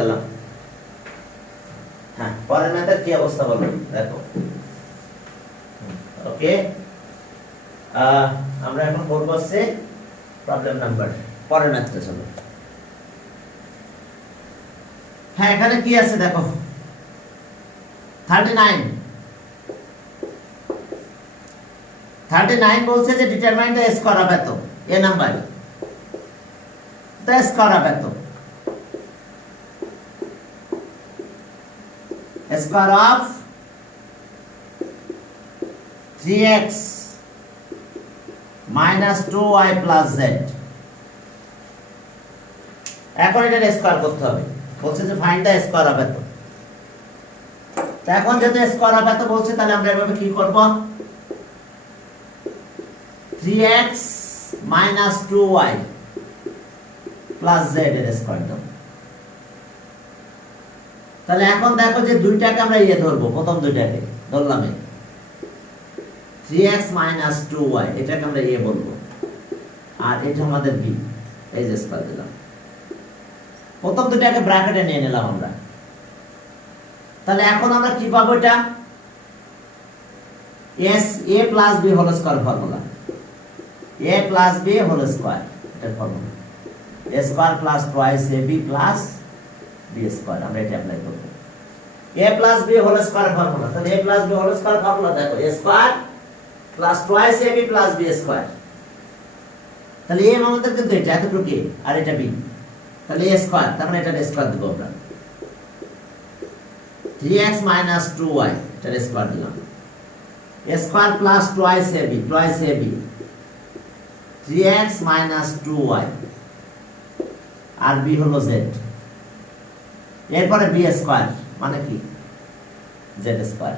গেলাম। হ্যাঁ, পরের ম্যাথের কি অবস্থা বলো দেখো। ওকে, আমরা এখন করব হচ্ছে প্রবলেম নাম্বার পরের ম্যাথটা। চলো। হ্যাঁ, এখানে কি আছে দেখো, 39 বলছে যে ডিটারমাইন দ্য স্কয়ার অফ এত এ নাম্বার, দ্য স্কয়ার অফ এত square of 3x minus 2y plus z। এখন এটা স্কয়ার করতে হবে, বলছে যে ফাইন্ড দ্য স্কয়ার অফ এত। তো এখন যদি স্কয়ার অফ এত বলছে, তাহলে আমরা এভাবে কি করব, 3x minus 2y plus z এর স্কয়ার দাও। তাহলে এখন দেখো যে দুইটাকে আমরা ধরবো, প্রথম দুইটাকে ধরলাম 3x minus 2y, এটাকে আমরা বলবো, আর এটা আমাদের b, এই যে স্কয়ার দিলাম। প্রথম দুইটাকে ব্র্যাকেটে নিয়ে নিলাম আমরা। তাহলে এখন আমরা কি পাবো, এটা a plus b whole square formula, a plus b whole square এটার formula, a square plus twice ab plus b square. আমরা এটা অ্যাপ্লাই করব, a plus b whole square formula. তাহলে a plus b whole square formula দেখো, a square plus twice ab plus b square. তাহলে a আমাদের কিন্তু এটা এতটুকু, আর এটা b, তাহলে a স্কয়ার, তার মানে এটা স্কয়ার দেব আমরা। 3x minus 2y এটা স্কয়ার দিলাম, a square plus twice ab 3x minus 2y, আর b হলো z। এরপরে b স্কয়ার মানে কি, z স্কয়ার।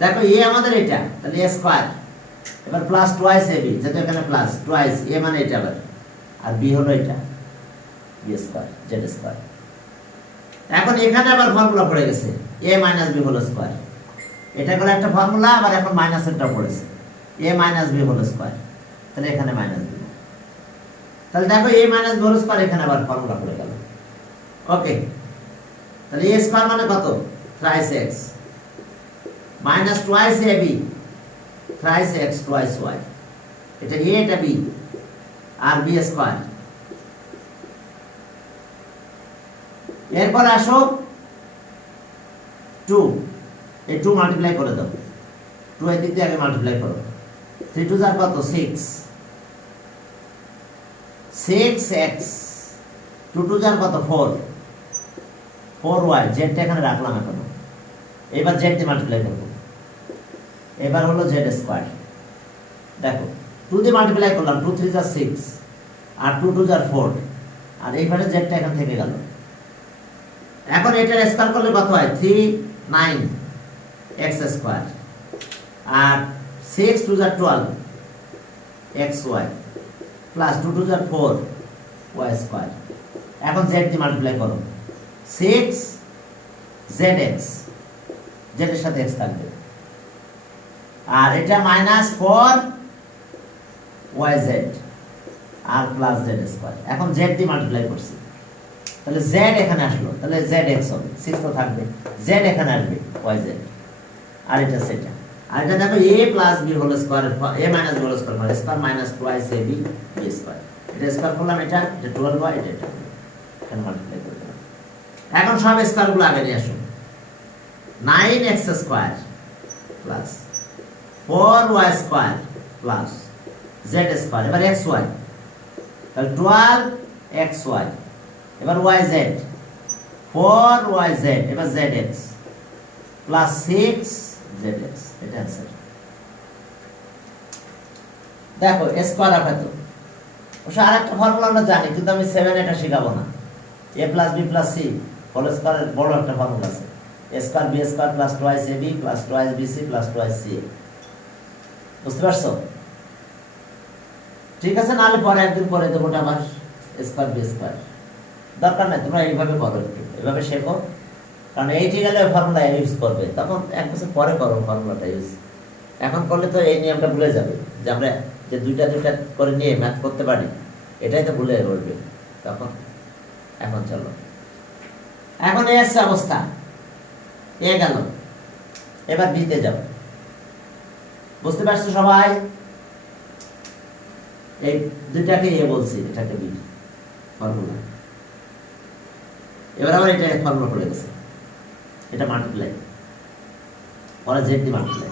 দেখো a আমাদের এটা, তাহলে a স্কয়ার, এবার প্লাস টুয়াইস ab, যেটা এখানে প্লাস টুয়াইস a মানে এটা, আবার আর b হলো এটা b স্কয়ার z স্কয়ার। এখন এখানে আবার ফর্মুলা পড়ে গেছে a minus b whole square, এটা করে একটা ফর্মুলা, আবার এখন মাইনাসেরটা পড়েছে a minus b whole square. তাহলে এখানে মাইনাস দিব, তাহলে দেখো a minus b whole square, এখানে আবার ফর্মুলা পড়ে গেল। ওকে, তাহলে a স্কয়ার মানে কত, thrice x minus twice ab thrice x twice y, এটা a এটা b, আর b স্কয়ার। এরপর আসো 2, এই 2 মাল্টিপ্লাই করে দাও, 2 এর দিক দিয়ে আগে মাল্টিপ্লাই করো। 3 2 যার কত 6x 2 2 যার কত 4y, জেডটা এখানে রাখলাম এখনো। এবার জেড দিয়ে মাল্টিপ্লাই করব, এবার হলো জেড স্কয়ার। দেখো 2 দিয়ে মাল্টিপ্লাই করলাম, 2 3 যার 6, আর 2 2 যার 4, আর এইবারে জেডটা এখান থেকে গেল। এখন এটার স্কয়ার করলে কত হয়, 3 9 x স্কয়ার, আর 6 2 যার 12 xy, প্লাস 2 2 যার 4 y স্কয়ার। এখন z দিয়ে মাল্টিপ্লাই করো, 6 zx, z এর সাথে x থাকবে, আর এটা মাইনাস 4 yz, আর প্লাস z স্কয়ার। এখন z দিয়ে মাল্টিপ্লাই করছি, তাহলে z এখানে আসলো, তাহলে zx হবে, 6 তো থাকবে, z এখানে আসবে yz, আর এটা সেটা। আর এটা দেখো a plus b whole square, a minus b whole square মানে square minus twice ab b square. এটা স্কয়ার করলাম, এটা 12y, এটা এখানে মাল্টিপ্লাই করে দিলাম। এখন সব স্কয়ার গুলো আগে নিয়ে আসো, 9x square plus 4y square plus z square, এবার xy, তাহলে 12xy, এবার yz 4yz, এবার zx প্লাস 6zx, এটা आंसर। দেখো স্কয়ার অফ এত, ওটা আরেকটা ফর্মুলা আমরা জানি, কিন্তু আমি 7 এটা শেখাবো না। a plus b plus c whole স্কয়ারের বড় একটা ফর্মুলা আছে, a square b square plus twice ab plus twice bc plus twice c। বুঝতে পারছো? ঠিক আছে, নাহলে পরে একদিন করে দেবো ওটা আবার, স্কয়ার b স্কয়ার দরকার নাই, তোমরা এইভাবে করো, এইভাবে শেখো, কারণ এইটি গেলে ফর্মুলা ইউজ করবে, তখন এক বছর পরে করো ফর্মুলাটা ইউজ। এখন করলে তো এই নিয়মটা ভুলে যাবে, যে আমরা যে দুইটা করে নিয়ে ম্যাথ করতে পারি, এটাই তো ভুলে পড়বে তখন। এখন চলো এখন এ আছে অবস্থা, এ গেল, এবার বিতে যাও। বুঝতে পারছো সবাই? এই দুইটাকে এ বলছি, এটাকে বি ফর্মুলা। এবার আবার এটা ফর্মুলা পড়ে গেছে, এটা মাল্টিপ্লাই, পরে জেড দিয়ে মাল্টিপ্লাই।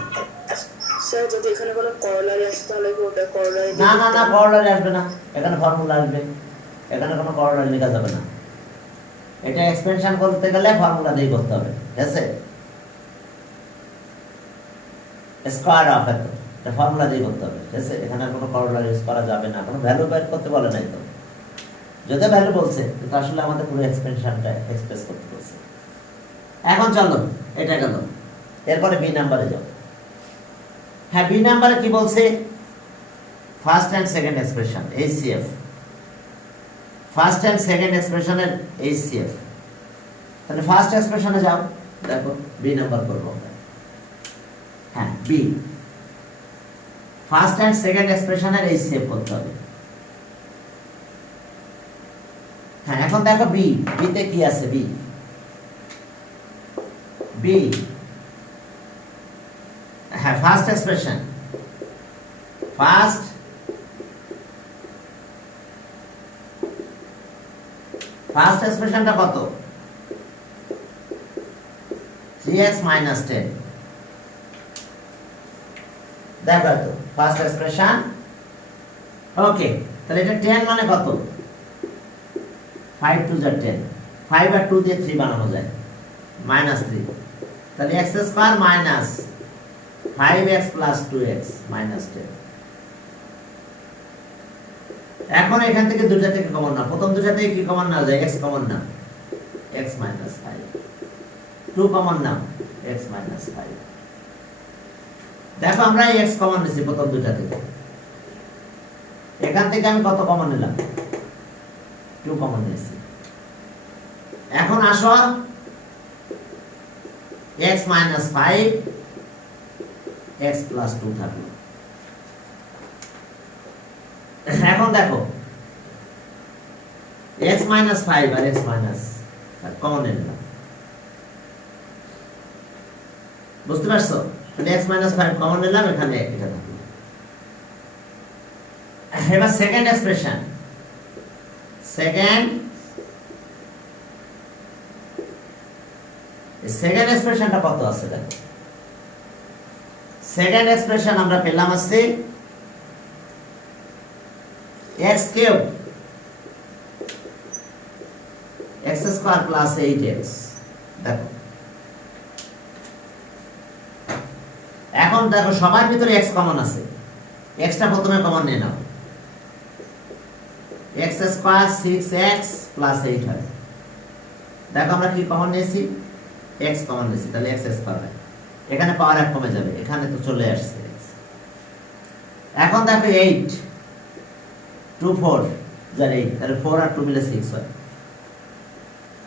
স্যার যদি এখানে কোনো করলারি আসে তাহলে কি ওটা করলারি? না না না, করলারি আসবে না, এখানে ফর্মুলা আসবে, এখানে কোনো করলারি লেখা যাবে না। এটা এক্সপেনশন করতে গেলে ফর্মুলা দিয়ে করতে হবে, ঠিক আছে? স্কয়ার অফ এটা ফর্মুলা দিয়ে করতে হবে, ঠিক আছে? এখানে কোনো করলারি ইউজ করা যাবে না, কোনো ভ্যালু বের করতে বলে নাই তো। যদি ভ্যালু বলছে কিন্তু আসলে আমাদের পুরো এক্সপেনশনটা এক্সপ্রেস করতে বলছে। এখন চলো, এটা গেল, এরপরে বি নাম্বারে যাও। হ্যাঁ, বি নাম্বারে কি বলছে? First and second expression HCF, first and second এক্সপ্রেশনের এইচসিএফ। তাহলে ফার্স্ট এক্সপ্রেশনে যাও, দেখো বি নাম্বার করবো আমরা। হ্যাঁ, বি ফার্স্ট এন্ড সেকেন্ড এক্সপ্রেশনের এইচসিএফ করতে হবে। হ্যাঁ, এখন দেখো বি, বিতে কি আছে? বি বি হ্যাঁ, ফার্স্ট এক্সপ্রেশন, ফার্স্ট এক্সপ্রেশনটা কত? 3x minus 10। দেখো তো ফার্স্ট এক্সপ্রেশন, ওকে। তাহলে এটা 10 মানে কত? 5 2 10, 5 আর 2 দিয়ে 3 বানানো যায়, -3। তাহলে x square minus 5x plus 2x minus 10। এখন এখান থেকে দুটো থেকে কমন না, প্রথম দুটো থেকে কি কমন না যায়? x কমন না, x minus 5, 2 কমন না, x minus 5। দেখো আমরা x কমন নিছি প্রথম দুটো থেকে, এখান থেকে আমি কত কমন নিলাম? 2 কমন নিয়েছি। এখন আসো x minus 5, x plus 2 থাকলো। এখন দেখো x minus 5 আর x minus কমন নিলাম, বুঝতে পারছো? তাহলে x minus 5 কমন নিলাম, এখানে এটা থাকলো। এবার সেকেন্ড এক্সপ্রেশন, সেকেন্ড এক্সপ্রেশনটা কত আছে দেখো। সেকেন্ড এক্সপ্রেশন আমরা পেলাম আছে x cube x square plus 8x। দেখো এখন দেখো সবার ভিতরে x কমন আছে, x টা প্রথমে কমন নিয়ে নাও, x স্কয়ার 6x প্লাস 8 হয়। দেখো আমরা কি কমন নিয়েছি? x কমন নিয়েছি, তাহলে x স্কয়ার হয়। এখানে পাওয়ার 1 কমে যাবে, এখানে তো চলে আসছে x। এখন দেখো 8 2 4 যার 8, তাহলে 4 আর 2 মিলে 6 হয়।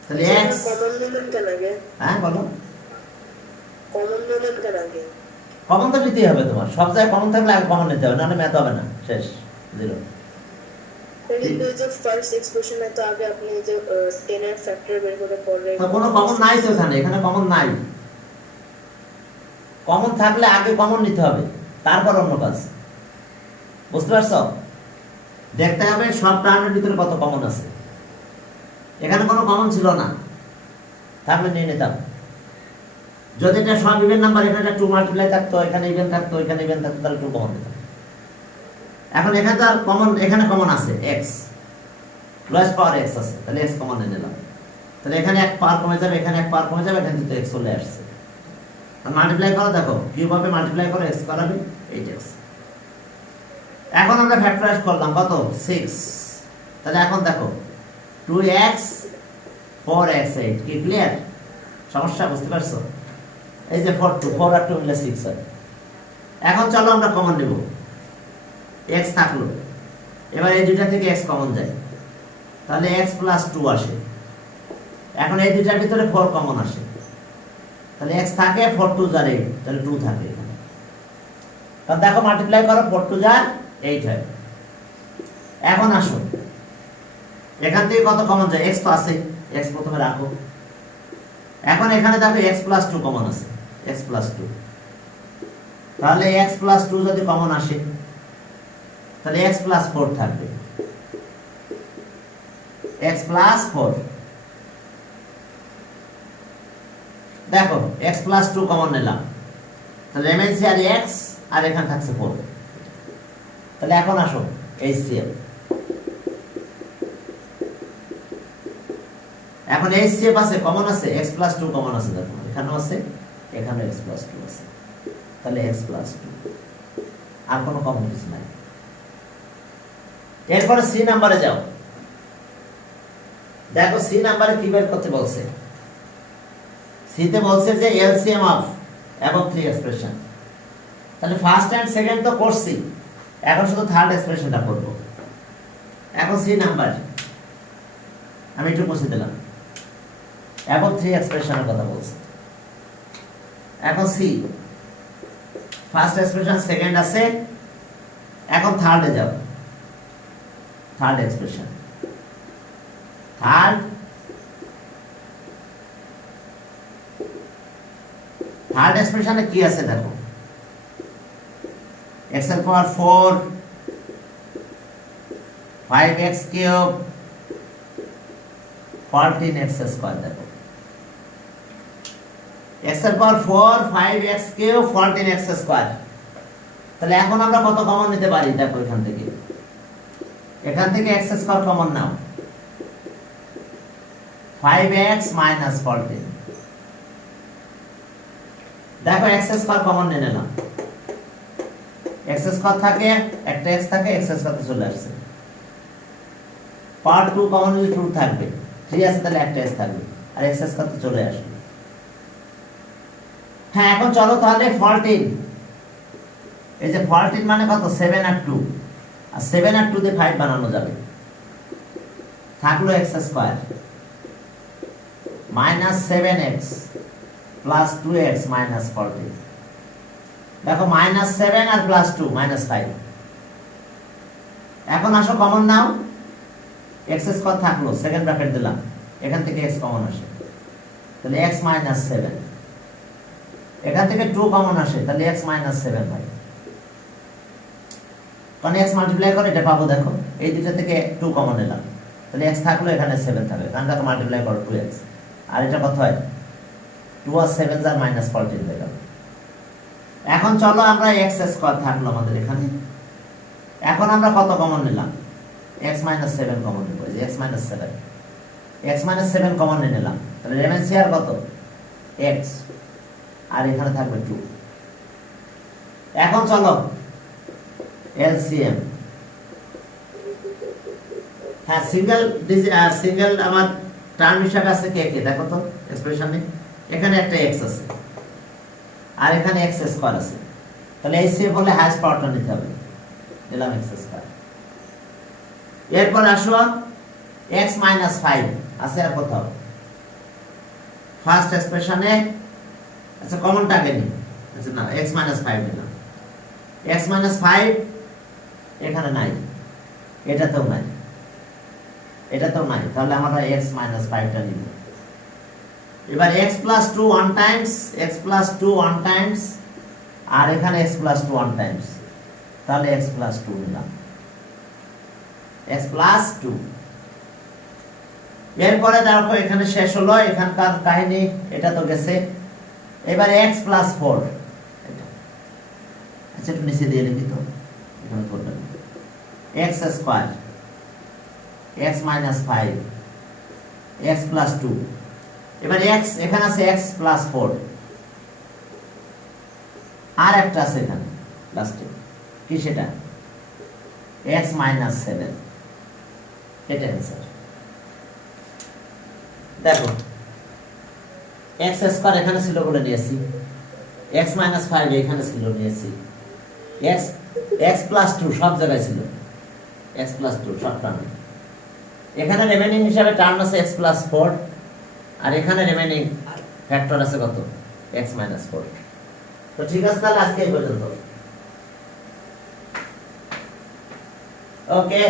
তাহলে x কমন নিলেন কেন আগে? হ্যাঁ বলো, কমন নিলেন কেন আগে? কমন তো নিতেই হবে, তোমার সব জায়গায় কমন থাকলে আগে কমন নিতে হবে, নাহলে ম্যাথ হবে না, শেষ, জিরো। কিন্তু এই যে ফার্স্ট এক্সপ্রেশনে তো আগে আপনি এই যে 10 এর ফ্যাক্টর বের করে পড়লে তো কোনো কমন নাই তো এখানে, এখানে কমন নাই। কমন থাকলে আগে কমন নিতে হবে, তারপর অন্য কাজ। বুঝতে পারছো? দেখতে হবে সব টার্মের ভিতরে কত কমন আছে। এখানে কোনো কমন ছিল না, থাকলে নিয়ে নিতাম। যদি এটা সব ইভেন নাম্বার, এখানে 2 মাল্টিপ্লাই থাকতো, এখানে ইভেন থাকতো, এখানে ইভেন থাকতো, তাহলে 2 কমন নিতাম। এখন এখানে তো আর কমন, এখানে কমন আছে x প্লাস পাওয়ার x আছে, তাহলে x কমন নিয়ে নিলাম। তাহলে এখানে 1 পাওয়ার কমে যাবে, এখানে 1 পাওয়ার কমে যাবে, এখানে তো x চলে আসছে। আর মাল্টিপ্লাই করো, দেখো কিভাবে মাল্টিপ্লাই করো, x করাবে 8x। এখন আমরা ফ্যাক্টরাইজ করলাম কত? 6। তাহলে এখন দেখো 2x 4x 8, কি ক্লিয়ার? সমস্যা বুঝতে পারছো? এই যে 4 আর 2 মিলে 6 হয়। এখন চলো আমরা কমন নেব, x থাকলো, এবার এই দুইটা থেকে x কমন যায়, তাহলে x প্লাস 2 আসে। এখন এই দুইটার ভিতরে 4 কমন আসে, তাহলে x থাকে, 4 2 যার 8, তাহলে 2 থাকে এখানে। তাহলে দেখো মাল্টিপ্লাই করো, 4 2 যার 8 হয়। এখন আসো এখান থেকে কত কমন যায়? x তো আছে, x প্রথমে রাখো, এখন এখানে দেখো x প্লাস টু কমন আছে, x প্লাস টু, তাহলে x প্লাস টু যদি কমন আসে তাহলে x প্লাস ফোর থাকবে, x প্লাস ফোর। দেখো x প্লাস টু কমন নিলাম, তাহলে রেমেন্সি আর x, আর এখানে থাকছে ফোর। তাহলে এখন আসো HCF, এখন HCF আছে, কমন আছে, x প্লাস টু কমন আছে, দেখো এখানেও আছে, এখানেও x প্লাস টু আছে, তাহলে x প্লাস টু, আর কোনো কমন কিছু নাই। এরপরে সি নাম্বারে যাও, দেখো সি নাম্বারে কি বের করতে বলছে। সিতে বলছে যে এলসিএম অফ এবং থ্রি এক্সপ্রেশন। তাহলে ফার্স্ট এন্ড সেকেন্ড তো করছি, এখন শুধু থার্ড এক্সপ্রেশনটা করব। এখন সি নাম্বার আমি একটু মুছে দিলাম, এবং থ্রি এক্সপ্রেশনের কথা বলছে। এখন সি, ফার্স্ট এক্সপ্রেশন সেকেন্ড আছে, এখন থার্ডে যাও, থার্ড এক্সপ্রেশন, থার্ড এক্সপ্রেশনে কি আছে দেখো, x এর পাওয়ার 4 5x কিউব 14x স্কয়ার। দেখো x এর পাওয়ার 4 5x কিউব 14x স্কয়ার। তাহলে এখন আমরা কত কমন নিতে পারি, দেখো এখান থেকে x স্কয়ার কমন নাও, 5x মাইনাস 14। দেখো x স্কয়ার কমন নিয়ে নিলাম, x স্কয়ার থাকে, একটা x থাকে, x স্কয়ার তো চলে আসছে। পার্ট 2 কমন নিলে 2 থাকবে, 3 আছে তাহলে একটা s থাকবে, আর x স্কয়ার তো চলে আসবে। হ্যাঁ, এখন চলো তাহলে 14, এই যে 14 মানে কত, 7 আর 2, আর 7 আর 2 দিয়ে 5 বানানো যাবে, থাকলো x square minus 7x plus 2x minus 14। দেখো মাইনাস 7 আর প্লাস 2 মাইনাস 5। এখন আসো কমন নাও, x স্কয়ার থাকলো, সেকেন্ড ব্র্যাকেট দিলাম, এখান থেকে x কমন আসে, তাহলে x মাইনাস 7, এখান থেকে 2 কমন আসে, তাহলে x মাইনাস 7 হয়। কারণ x মাল্টিপ্লাই করে এটা পাবো, দেখো এই দুটো থেকে 2 কমন নিলাম, তাহলে x থাকলো, এখানে 7 থাকবে, কারণ দেখো মাল্টিপ্লাই করো 2x, আর এটা কত হয়, 2 আর 7 আর মাইনাস 14 হয়ে গেল। এখন চলো আমরা x স্কয়ার থাকলো আমাদের এখানে, এখন আমরা কত কমন নিলাম, x মাইনাস 7 কমন নিব, এই যে x minus 7, x minus 7 common নিয়ে নিলাম, তাহলে রেমেন্সিয়ার কত, x, আর এখানে থাকবে 2। এখন চলো এলসিএম, হ্যাঁ সিঙ্গেল আমার টার্ম হিসাবে আছে কে কে, দেখো তো এক্সপ্রেশনে, এখানে একটা x আছে, আর এখানে x স্কয়ার আছে, তাহলে এলসিএম হলে হাইয়েস্ট পাওয়ারটা নিতে হবে, নিলাম x স্কয়ার। এরপর আসো x মাইনাস 5 আছে আর কোথাও, ফার্স্ট এক্সপ্রেশনে, আচ্ছা কমনটা আগে নি, আচ্ছা না x মাইনাস 5 নিলাম, x মাইনাস 5 এখানে নাই, এটাতেও নাই, এটাতেও নাই, তাহলে আমরা x মাইনাস 5টা নিব। এবার x plus 2 one times, x plus 2 one times, আর এখানে x প্লাস 2 ওয়ান টাইমস, তাহলে x প্লাস 2 নিলাম, x প্লাস 2। এরপরে দেখো এখানে শেষ হলো এখানকার কাহিনী, এটা তো গেছে। এবার x প্লাস 4, আচ্ছা একটু নিচে দিয়ে লিখি তো, এখানে করবেন x square x minus 5 x plus 2। এবার x এখানে আছে x প্লাস 4, আর একটা আছে এখানে লাস্টে, কি সেটা, x মাইনাস 7, এটা অ্যান্সার। দেখো x স্কয়ার এখানে ছিল বলে নিয়েছি, x মাইনাস 5 এখানে ছিল নিয়েছি, x প্লাস 2 সব জায়গায় ছিল, x প্লাস 2 সব টার্ম, এখানে রিমেইনিং হিসাবে টার্ম আছে x প্লাস 4, আর এখানে রিমেইনিং ফ্যাক্টর আছে কত, x মাইনাস 4। তো ঠিক আছে, তাহলে আজকে এই পর্যন্ত, ওকে।